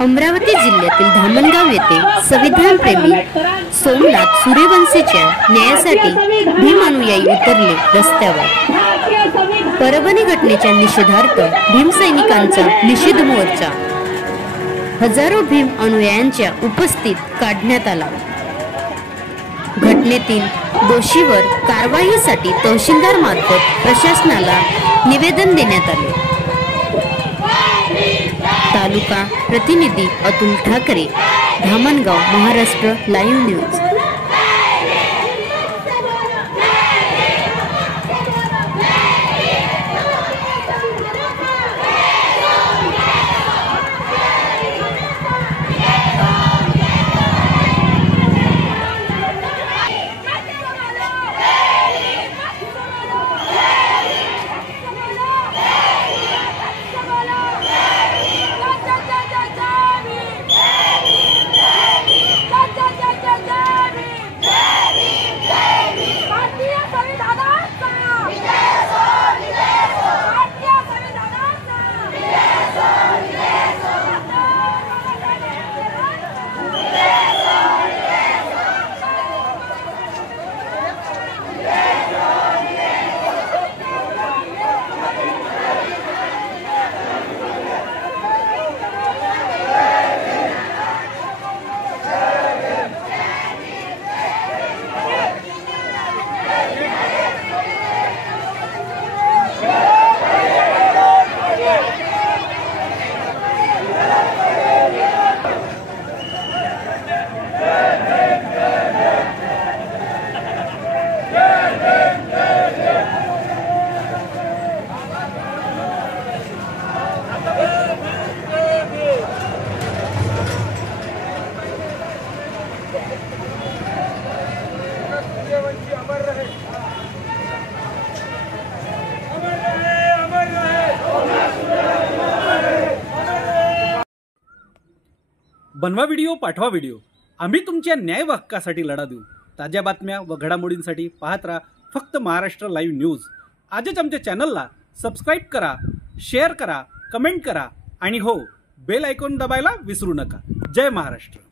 अमरावती जिल्ह्यातील धामणगाव येथे संविधानप्रेमी सोमनाथ सूर्यवंशीच्या न्यायासाठी भीम अनुयायी उतरले रस्त्यावर। परभणी घटनेच्या निषेधार्थ भीम सैनिकांचा निषेध मोर्चा हजारो भीम अनुयायांच्या उपस्थितीत काढण्यात आला। घटनेतील दोषीवर कारवाईसाठी तहसीलदार मार्फत प्रशासनाला निवेदन देण्यात आले। तालुका प्रतिनिधी अतुल ठाकरे, धामणगाव, महाराष्ट्र लाईव्ह न्यूज। बनवा व्हिडिओ, पाठवा व्हिडिओ, आम्ही तुमच्या न्याय हक्कासाठी लढा देऊ। ताज्या बातम्या व घडामोडींसाठी पाहत राहा फक्त महाराष्ट्र लाईव्ह न्यूज। आजच आमच्या चॅनलला सबस्क्राईब करा, शेअर करा, कमेंट करा आणि हो, बेल आयकॉन दबायला विसरू नका। जय महाराष्ट्र।